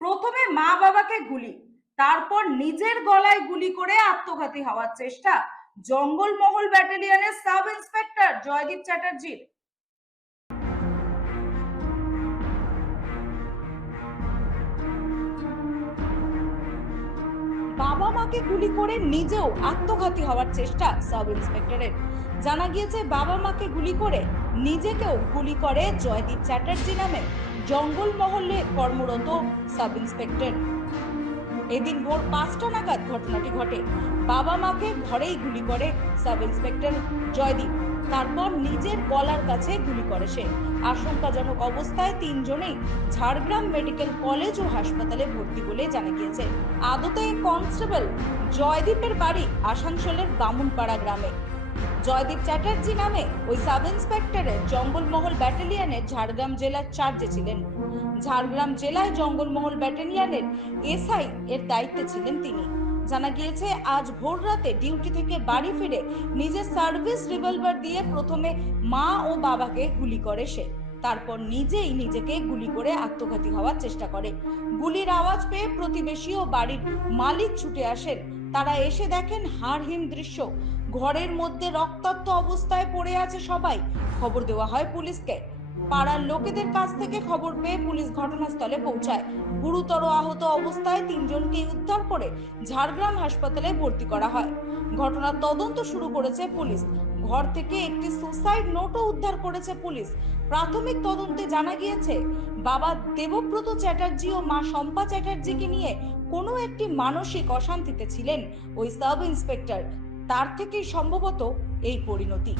প্রথমে মা বাবাকে গুলি, তারপর নিজের গলায় গুলি করে আত্মঘাতী হওয়ার চেষ্টা। জঙ্গলমহল ব্যাটালিয়নের সাব ইন্সপেক্টর জয়দীপ চ্যাটার্জির। বাবা মাকে গুলি করে নিজেও আত্মঘাতী হওয়ার চেষ্টা সাব ইন্সপেক্টরের। জানা গিয়েছে, বাবা মাকে গুলি করে নিজেকেও গুলি করে জয়দীপ চ্যাটার্জি নামে। জঙ্গলমহলে কর্মরত সাব ইন্সপেক্টর এদিন ভোর পাঁচটা নাগাদ ঘটনাটি ঘটে। বাবা মাকে ঘরেই গুলি করে সাব ইন্সপেক্টর জয়দীপ। তারপর নিজের গলার কাছে গুলি করে সে। আশঙ্কাজনক অবস্থায় তিনজনেই ঝাড়গ্রাম মেডিকেল কলেজ ও হাসপাতালে ভর্তি বলে জানা গিয়েছে। আদতে কনস্টেবল জয়দীপের বাড়ি আসানসোলের বামুনপাড়া গ্রামে। জয়দীপ চ্যাটার্জি নামে ওই সাব ইন্সপেক্টরের জঙ্গলমহল ব্যাটালিয়নের ঝাড়গ্রাম জেলার চার্জে ছিলেন। ঝাড়গ্রাম জেলায় জঙ্গলমহল ব্যাটালিয়নের এসআই এর দায়িত্বে ছিলেন তিনি। জানা গিয়েছে, আজ ভোর রাতে ডিউটি থেকে বাড়ি ফিরে নিজের সার্ভিস রিভলভার দিয়ে প্রথমে মা ও বাবাকে গুলি করে সে। তারপর নিজেই নিজেকে গুলি করে আত্মঘাতী হওয়ার চেষ্টা করে। গুলির আওয়াজ পেয়ে প্রতিবেশী ও বাড়ির মালিক ছুটে আসেন তারা এসে দেখেন হাড়হিম দৃশ্য। ঘরের মধ্যে রক্তাক্ত অবস্থায় পড়ে আছে সবাই। খবর দেওয়া হয় পুলিশকে। পাড়ার লোকেদের কাছ থেকে খবর পেয়ে পুলিশ ঘটনাস্থলে পৌঁছায়। গুরুতর আহত অবস্থায় তিনজনকে উদ্ধার করে ঝাড়গ্রাম হাসপাতালে ভর্তি করা হয়। ঘটনার তদন্ত শুরু করেছে পুলিশ। ঘর থেকে একটি সুসাইড নোটও উদ্ধার করেছে পুলিশ। প্রাথমিক তদন্তে জানা গিয়েছে বাবা দেবব্রত চ্যাটার্জি ও মা শম্পা চ্যাটার্জিকে নিয়ে কোনো একটি মানসিক অশান্তিতে ছিলেন ওই সাব ইন্সপেক্টর তার থেকেই সম্ভবত এই পরিণতি।